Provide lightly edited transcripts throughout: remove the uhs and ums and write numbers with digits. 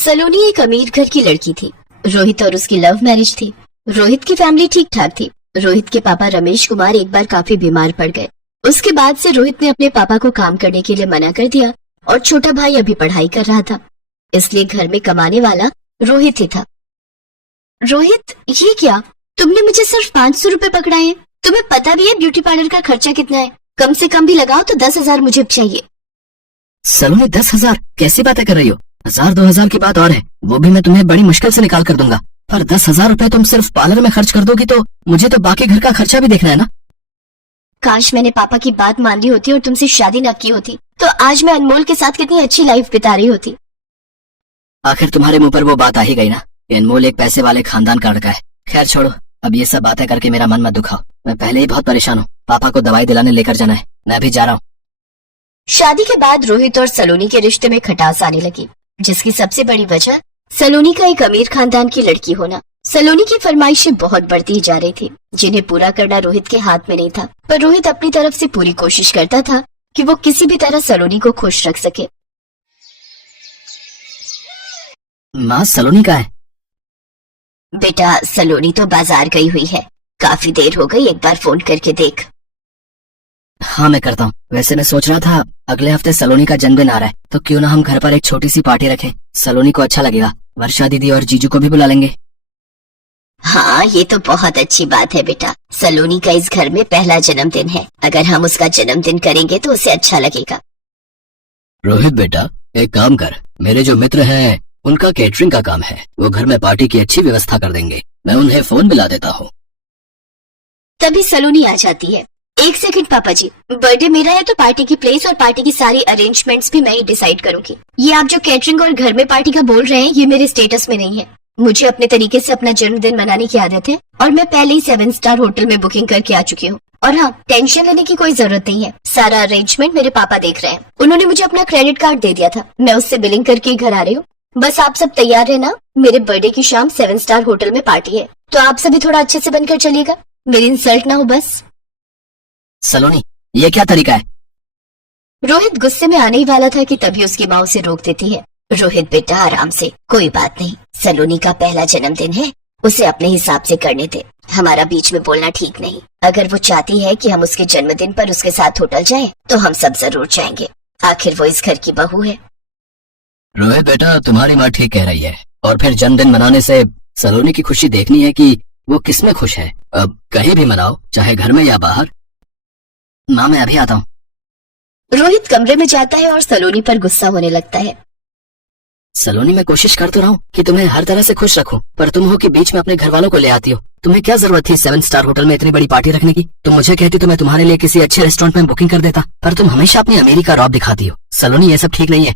सलोनी एक अमीर घर की लड़की थी। रोहित और उसकी लव मैरिज थी। रोहित की फैमिली ठीक ठाक थी। रोहित के पापा रमेश कुमार एक बार काफी बीमार पड़ गए। उसके बाद से रोहित ने अपने पापा को काम करने के लिए मना कर दिया और छोटा भाई अभी पढ़ाई कर रहा था, इसलिए घर में कमाने वाला रोहित ही था। रोहित, ये क्या, तुमने मुझे सिर्फ 500 रुपए पकड़ाए हैं? तुम्हें पता भी है ब्यूटी पार्लर का खर्चा कितना है? कम से कम भी लगाओ तो 10,000 मुझे चाहिए। सलोनी, 10,000 कैसी बातें कर रही हो? 1,000-2,000 की बात और है, वो भी मैं तुम्हें बड़ी मुश्किल से निकाल कर दूंगा। पर 10,000 रुपए तुम सिर्फ पार्लर में खर्च कर दोगी तो मुझे तो बाकी घर का खर्चा भी देखना है ना। काश मैंने पापा की बात मान ली होती और तुमसे शादी न की होती, तो आज मैं अनमोल के साथ कितनी अच्छी लाइफ बिता रही होती। आखिर तुम्हारे मुंह पर वो बात आ ही गई ना। ये अनमोल एक पैसे वाले खानदान का लड़का है। खैर छोड़ो, अब ये सब बातें करके मेरा मन मत दुखाओ। मैं पहले ही बहुत परेशान हूँ। पापा को दवाई दिलाने लेकर जाना है, मैं भी जा रहा हूँ। शादी के बाद रोहित और सलोनी के रिश्ते में खटास आने लगी, जिसकी सबसे बड़ी वजह सलोनी का एक अमीर खानदान की लड़की होना। सलोनी की फरमाइशें बहुत बढ़ती जा रही थी, जिन्हें पूरा करना रोहित के हाथ में नहीं था। पर रोहित अपनी तरफ से पूरी कोशिश करता था कि वो किसी भी तरह सलोनी को खुश रख सके। माँ, सलोनी कहाँ है? बेटा, सलोनी तो बाजार गई हुई है। काफी देर हो गई, एक बार फोन करके देख। हाँ, मैं करता हूँ। वैसे मैं सोच रहा था अगले हफ्ते सलोनी का जन्मदिन आ रहा है, तो क्यों ना हम घर पर एक छोटी सी पार्टी रखें। सलोनी को अच्छा लगेगा। वर्षा दीदी और जीजू को भी बुला लेंगे। हाँ, ये तो बहुत अच्छी बात है बेटा। सलोनी का इस घर में पहला जन्मदिन है। अगर हम उसका जन्मदिन करेंगे तो उसे अच्छा लगेगा। रोहित बेटा, एक काम कर, मेरे जो मित्र हैं उनका केटरिंग का काम है, वो घर में पार्टी की अच्छी व्यवस्था कर देंगे। मैं उन्हें फोन मिला देता हूँ। तभी सलोनी आ जाती है। एक सेकंड पापा जी, बर्थडे मेरा है तो पार्टी की प्लेस और पार्टी की सारी अरेंजमेंट्स भी मैं ही डिसाइड करूंगी। ये आप जो कैटरिंग और घर में पार्टी का बोल रहे हैं, ये मेरे स्टेटस में नहीं है। मुझे अपने तरीके से अपना जन्मदिन मनाने की आदत है और मैं पहले ही 7 स्टार होटल में बुकिंग करके आ चुकी हूँ। और हाँ, टेंशन लेने की कोई जरूरत नहीं है। सारा अरेंजमेंट मेरे पापा देख रहे हैं। उन्होंने मुझे अपना क्रेडिट कार्ड दे दिया था, मैं उससे बिलिंग करके घर आ रही हूँ। बस आप सब तैयार रहना, मेरे बर्थडे की शाम 7 स्टार होटल में पार्टी है, तो आप सभी थोड़ा अच्छे से बनकर चलिएगा, मेरी इंसल्ट ना हो बस। सलोनी, ये क्या तरीका है? रोहित गुस्से में आने ही वाला था कि तभी उसकी माँ उसे रोक देती है। रोहित बेटा, आराम से, कोई बात नहीं। सलोनी का पहला जन्मदिन है, उसे अपने हिसाब से करने दे। हमारा बीच में बोलना ठीक नहीं। अगर वो चाहती है कि हम उसके जन्मदिन पर उसके साथ होटल जाएं, तो हम सब जरूर जाएंगे। आखिर वो इस घर की बहू है। रोहित बेटा, तुम्हारी माँ ठीक कह रही है। और फिर जन्मदिन मनाने से सलोनी की खुशी देखनी है कि वो किसमें खुश है। अब कहीं भी मनाओ, चाहे घर में या बाहर। माँ, मैं अभी आता हूँ। रोहित कमरे में जाता है और सलोनी पर गुस्सा होने लगता है। सलोनी, मैं कोशिश कर तो रहा हूँ कि तुम्हें हर तरह से खुश रखूं, पर तुम हो कि बीच में अपने घर वालों को ले आती हो। तुम्हें क्या जरूरत थी 7 स्टार होटल में इतनी बड़ी पार्टी रखने की? तुम मुझे कहती तो मैं तुम्हारे लिए किसी अच्छे रेस्टोरेंट में बुकिंग कर देता, पर तुम हमेशा अपनी अमीरी का रौब दिखाती हो। सलोनी, ये सब ठीक नहीं है।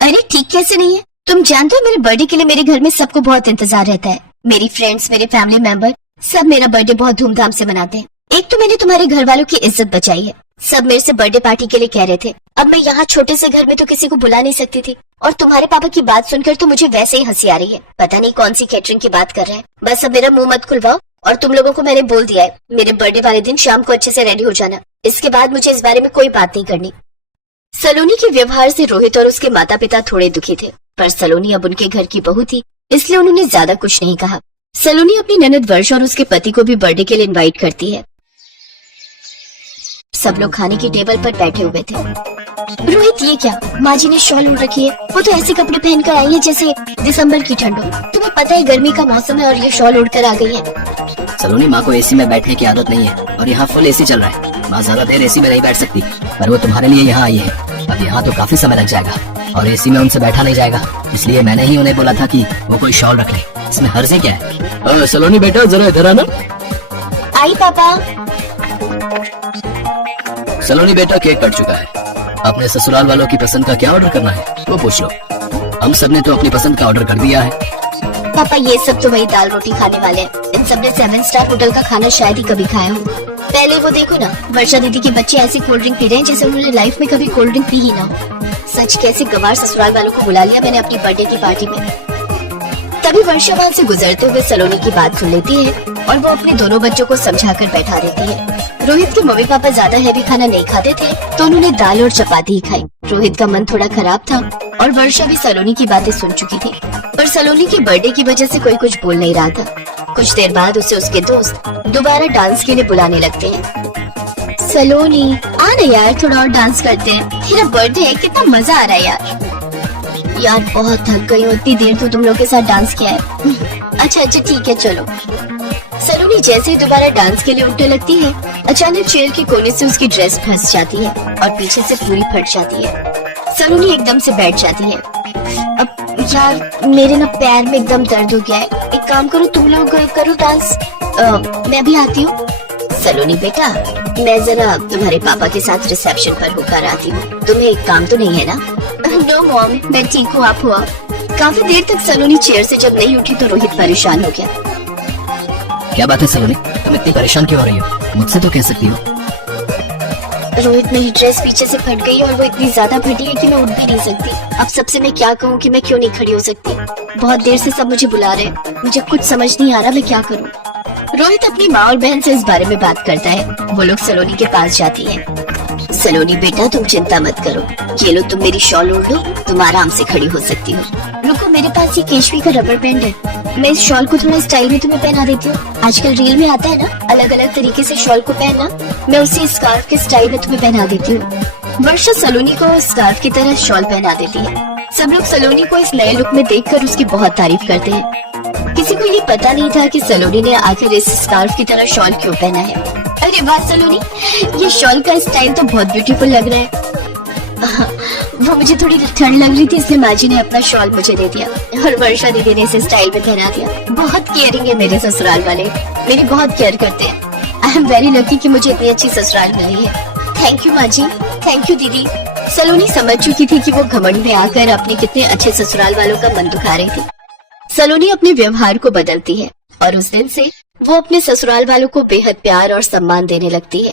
अरे ठीक कैसे नहीं है? तुम जानते हो मेरे बर्थडे के लिए मेरे घर में सबको बहुत इंतजार रहता है। मेरी फ्रेंड्स, मेरे फैमिली मेंबर सब मेरा बर्थडे बहुत धूमधाम से मनाते हैं। एक तो मैंने तुम्हारे घर वालों की इज्जत बचाई है। सब मेरे से बर्थडे पार्टी के लिए कह रहे थे। अब मैं यहाँ छोटे से घर में तो किसी को बुला नहीं सकती थी। और तुम्हारे पापा की बात सुनकर तो मुझे वैसे ही हंसी आ रही है। पता नहीं कौन सी कैटरिंग की बात कर रहे हैं। बस अब मेरा मुंह मत खुलवाओ। और तुम लोगों को मैंने बोल दिया है, मेरे बर्थडे वाले दिन शाम को अच्छे से रेडी हो जाना। इसके बाद मुझे इस बारे में कोई बात नहीं करनी। सलोनी के व्यवहार से रोहित और उसके माता पिता थोड़े दुखी थे, पर सलोनी अब उनके घर की बहू थी, इसलिए उन्होंने ज्यादा कुछ नहीं कहा। सलोनी अपनी ननद वर्षा और उसके पति को भी बर्थडे के लिए इनवाइट करती है। सब लोग खाने की टेबल पर बैठे हुए थे। रोहित, ये क्या, माँ जी ने शॉल ओढ़ रखी है। वो तो ऐसे कपड़े पहन कर आई है जैसे दिसंबर की ठंड हो। तुम्हें पता है गर्मी का मौसम है और ये शॉल ओढ़ कर आ गई है। सलोनी, माँ को एसी में बैठने की आदत नहीं है और यहाँ फुल एसी चल रहा है। माँ ज्यादा देर एसी में नहीं बैठ सकती, पर वो तुम्हारे लिए यहाँ आई है। अब यहाँ तो काफी समय लग जाएगा और एसी में उनसे बैठा नहीं जाएगा, इसलिए मैंने ही उन्हें बोला था कि वो कोई शॉल रख ले। इसमें हर्ज क्या है? सलोनी बेटा, जरा इधर आना। आई पापा। सलोनी बेटा, केक कट चुका है। अपने ससुराल वालों की पसंद का क्या ऑर्डर करना है वो पूछ लो। हम सब ने तो अपनी पसंद का ऑर्डर कर दिया है। पापा, ये सब तो वही दाल रोटी खाने वाले हैं। इन सब ने 7 स्टार होटल का खाना शायद ही कभी खाया हो। पहले वो देखो ना, वर्षा दीदी के बच्चे ऐसी कोल्ड ड्रिंक पी रहे हैं जैसे उन्होंने लाइफ में कभी कोल्ड ड्रिंक पी ही ना हो। सच, कैसे गवार ससुराल वालों को बुला लिया मैंने अपनी बर्थडे की पार्टी में। तभी वर्षा वहाँ से गुजरते हुए सलोनी की बात सुन लेती है और वो अपने दोनों बच्चों को समझाकर बैठा देती है। रोहित के मम्मी पापा ज्यादा हैवी खाना नहीं खाते थे तो उन्होंने दाल और चपाती ही खाई। रोहित का मन थोड़ा खराब था और वर्षा भी सलोनी की बातें सुन चुकी थी, पर सलोनी की बर्थडे की वजह से कोई कुछ बोल नहीं रहा था। कुछ देर बाद उसे उसके दोस्त दोबारा डांस के लिए बुलाने लगते हैं। सलोनी आ ना यार, थोड़ा और डांस करते हैं, तेरा बर्थडे है, कितना मजा आ रहा है यार बहुत थक गई हूँ, इतनी देर तो तुम लोग के साथ डांस किया है। अच्छा ठीक है चलो। सलोनी जैसे ही दोबारा डांस के लिए उठने लगती है, अचानक चेयर के कोने से उसकी ड्रेस फंस जाती है और पीछे से पूरी फट जाती है। सलोनी एकदम से बैठ जाती है। अब यार मेरे ना पैर में एकदम दर्द हो गया है, एक काम करो तुम लोग करो डांस, मैं भी आती हूँ। सलोनी बेटा, मैं जरा तुम्हारे पापा के साथ रिसेप्शन पर होकर आती हूँ, तुम्हें एक काम तो नहीं है ना? नो मॉम, मैं ठीक हूँ, आप हुआ। काफी देर तक सलोनी चेयर से जब नहीं उठी तो रोहित परेशान हो गया। क्या बात है सलोनी, तुम इतनी परेशान क्यों हो रही हो? मुझसे तो कह सकती हो। रोहित मेरी ड्रेस पीछे से फट गई और वो इतनी ज्यादा फटी है कि मैं उठ भी नहीं सकती। अब सबसे मैं क्या कहूँ कि मैं क्यों नहीं खड़ी हो सकती? बहुत देर से सब मुझे बुला रहे हैं, मुझे कुछ समझ नहीं आ रहा मैं क्या करूँ। रोहित अपनी माँ और बहन से इस बारे में बात करता है। वो लोग सलोनी के पास जाती है। सलोनी बेटा तुम चिंता मत करो, ये लो तुम मेरी शॉल ओढ़ लो, तुम आराम से खड़ी हो सकती हो। रुको, मेरे पास ये केशवी का रबर बैंड है, मैं इस शॉल को थोड़ा स्टाइल में तुम्हें पहना देती हूँ। आजकल रील में आता है ना अलग अलग तरीके से शॉल को पहनना, मैं उसी स्कार्फ के स्टाइल में तुम्हें पहना देती हूँ। वर्षा सलोनी को स्कार्फ की तरह शॉल पहना देती है। सब लोग सलोनी को इस नए लुक में देखकर उसकी बहुत तारीफ करते हैं। किसी को ये पता नहीं था कि सलोनी ने आखिर इस स्कार्फ की तरह शॉल क्यों पहना है। अरे वाह सलोनी, ये शॉल का स्टाइल तो बहुत ब्यूटीफुल लग रहा है। वो मुझे थोड़ी ठंड लग रही थी इसलिए माँ जी ने अपना शॉल मुझे दे दिया और वर्षा दीदी ने इसे स्टाइल में पहना दिया। बहुत केयरिंग है मेरे ससुराल वाले, मेरी बहुत केयर करते हैं। आई एम वेरी लकी कि मुझे इतनी अच्छी ससुराल मिली है। थैंक यू माँ जी, थैंक यू दीदी। सलोनी समझ चुकी थी कि वो घमंड में आकर अपने कितने अच्छे ससुराल वालों का मन दुखा रही थी। सलोनी अपने व्यवहार को बदलती है और उस दिन से वो अपने ससुराल वालों को बेहद प्यार और सम्मान देने लगती है।